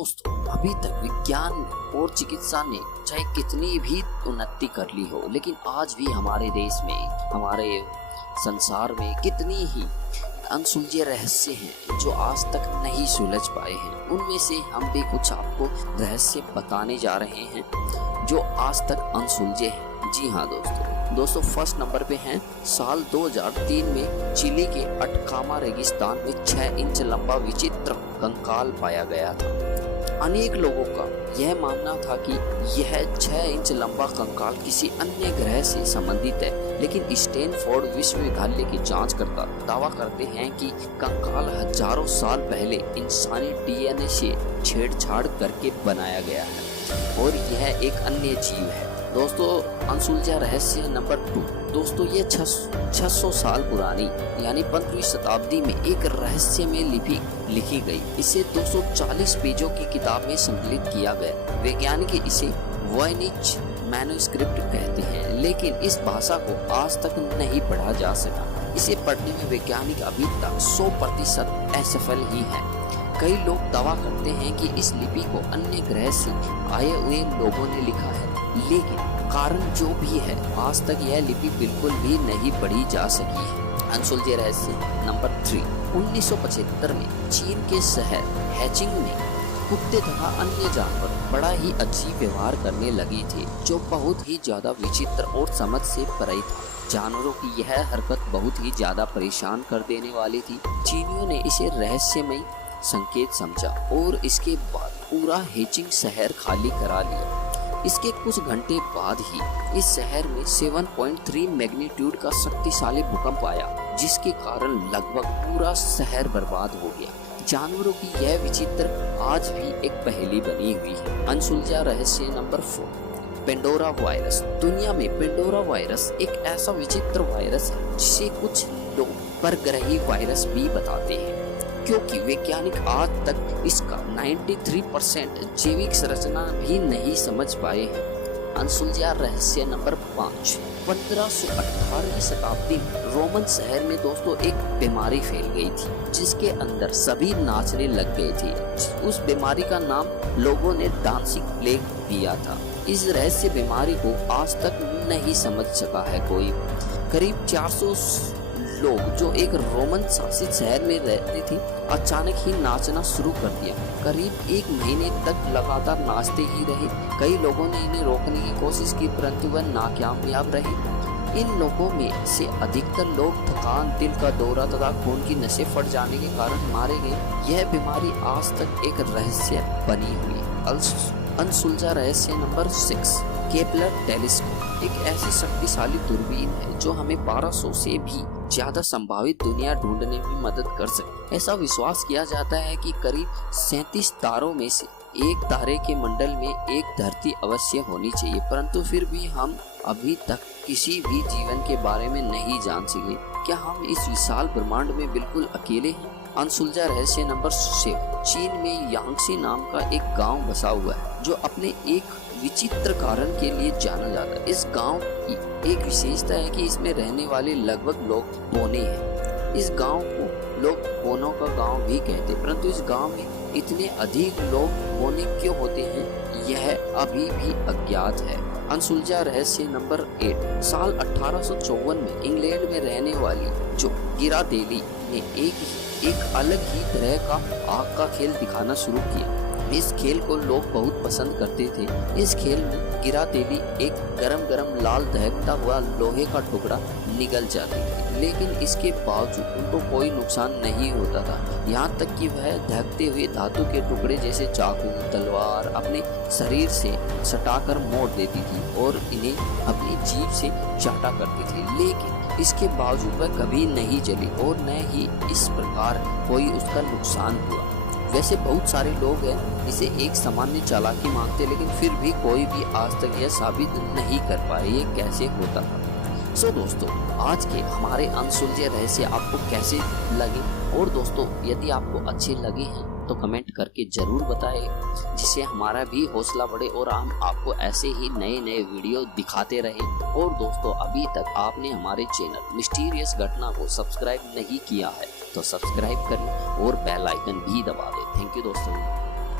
दोस्तों अभी तक विज्ञान और चिकित्सा ने चाहे कितनी भी उन्नति कर ली हो, लेकिन आज भी हमारे देश में, हमारे संसार में कितनी ही अनसुलझे रहस्य हैं जो आज तक नहीं सुलझ पाए हैं। उनमें से हम भी कुछ आपको रहस्य बताने जा रहे हैं जो आज तक अनसुलझे हैं। जी हाँ दोस्तों, फर्स्ट नंबर पे हैं साल 2003 में चिली के अटकामा रेगिस्तान में 6 इंच लंबा विचित्र कंकाल पाया गया था। अनेक लोगों का यह मानना था कि यह 6 इंच लंबा कंकाल किसी अन्य ग्रह से संबंधित है, लेकिन स्टैनफोर्ड विश्वविद्यालय की जांचकर्ता दावा करते हैं कि कंकाल हजारों साल पहले इंसानी डीएनए से छेड़छाड़ करके बनाया गया है और यह एक अन्य जीव है। दोस्तों अनसुलझा रहस्य नंबर 2, दोस्तों ये 600 साल पुरानी यानी 15वीं शताब्दी में एक रहस्य में लिपि लिखी गई। इसे 240 पेजों की किताब में संकलित किया गया। वैज्ञानिक इसे वॉयनिच मैन्युस्क्रिप्ट कहते हैं, लेकिन इस भाषा को आज तक नहीं पढ़ा जा सका। इसे पढ़ने में वैज्ञानिक अभी तक 100% असफल ही है। कई लोग दावा करते हैं कि इस लिपि को अन्य ग्रह से आए हुए लोगों ने लिखा है, लेकिन कारण जो भी है आज तक यह लिपि बिल्कुल भी नहीं पढ़ी जा सकी है। अनसुलझे रहस्य नंबर 3, 1975 में चीन के शहर हैचिंग में कुत्ते तथा अन्य जानवर बड़ा ही अजीब व्यवहार करने लगे थे जो बहुत ही ज्यादा विचित्र और समझ से परे था। जानवरों की यह हरकत बहुत ही ज्यादा परेशान कर देने वाली थी। चीनियों ने इसे रहस्यमय संकेत समझा और इसके बाद पूरा हैचिंग शहर खाली करा लिया। इसके कुछ घंटे बाद ही इस शहर में 7.3 मैग्नीट्यूड का शक्तिशाली भूकंप आया, जिसके कारण लगभग पूरा शहर बर्बाद हो गया। जानवरों की यह विचित्र आज भी एक पहेली बनी हुई है। अनसुलझा रहस्य नंबर 4, पेंडोरा वायरस। दुनिया में पेंडोरा वायरस एक ऐसा विचित्र वायरस है जिसे कुछ लोग परग्रही वायरस भी बताते हैं, क्योंकि वैज्ञानिक आज तक इसका 93% जैविक संरचना भी नहीं समझ पाए हैं। अनसुलझा रहस्य नंबर 5, 1518वीं शताब्दी में रोमन शहर में दोस्तों एक बीमारी फैल गई थी जिसके अंदर सभी नाचने लग गए थे। उस बीमारी का नाम लोगों ने डांसिंग प्लेग दिया था। इस रहस्य बीमारी को आज तक नहीं समझ सका है कोई। करीब 400 लोग जो एक रोमन शासित शहर में रहते थे अचानक ही नाचना शुरू कर दिया। करीब 1 महीने तक लगातार नाचते ही रहे। कई लोगों ने इन्हें रोकने की कोशिश की परंतु वह नाकामयाब रहे। इन लोगों में से अधिकतर लोग थकान, दिल का दौरा तथा खून की नसें फट जाने के कारण मारे गए। यह बीमारी आज तक एक रहस्य बनी हुई है। अनसुलझा रहस्य नंबर 6, केपलर टेलीस्कोप एक ऐसी शक्तिशाली दूरबीन है जो हमें 1200 से भी ज्यादा संभावित दुनिया ढूंढने में मदद कर सकती है। ऐसा विश्वास किया जाता है कि करीब 37 तारों में से एक तारे के मंडल में एक धरती अवश्य होनी चाहिए, परंतु फिर भी हम अभी तक किसी भी जीवन के बारे में नहीं जान सके। क्या हम इस विशाल ब्रह्मांड में बिल्कुल अकेले हैं? अनसुलझा रहस्य नंबर 7, चीन में यांगसी नाम का एक गांव बसा हुआ है जो अपने एक विचित्र कारण के लिए जाना जाता है। इस गांव की एक विशेषता है कि इसमें रहने वाले लगभग लोग बोने हैं। इस गांव को लोग बोनों का गांव भी कहते हैं, परंतु इस गांव में इतने अधिक लोग बोने क्यों होते हैं यह अभी भी अज्ञात है। अनसुलझा रहस्य नंबर 8, साल 1854 में इंग्लैंड में रहने वाली जो गिरादेली ने एक अलग ही तरह का आग का खेल दिखाना शुरू किया। इस खेल को लोग बहुत पसंद करते थे। इस खेल में गिरादेली एक गरम लाल दहकता हुआ लोहे का टुकड़ा निगल जाती थी, लेकिन इसके बावजूद उनको कोई नुकसान नहीं होता था। यहाँ तक कि वह दहकते हुए धातु के टुकड़े जैसे चाकू, तलवार अपने शरीर से सटाकर मोड़ देती थी और इन्हें अपनी जीभ से चाटा करती थी, लेकिन इसके बावजूद वह कभी नहीं जली और न ही इस प्रकार कोई उसका नुकसान हुआ। वैसे बहुत सारे लोग हैं इसे एक सामान्य चालाकी मानते, लेकिन फिर भी कोई भी आज तक यह साबित नहीं कर पाए ये कैसे होता था। सो दोस्तों आज के हमारे अनसुलझे रहस्य आपको कैसे लगे, और दोस्तों यदि आपको अच्छे लगे हैं तो कमेंट करके जरूर बताएं, जिससे हमारा भी हौसला बढ़े और हम आपको ऐसे ही नए वीडियो दिखाते रहे। और दोस्तों अभी तक आपने हमारे चैनल मिस्टीरियस घटना को सब्सक्राइब नहीं किया है तो सब्सक्राइब करें और बेल आइकन भी दबा दें। थैंक यू दोस्तों।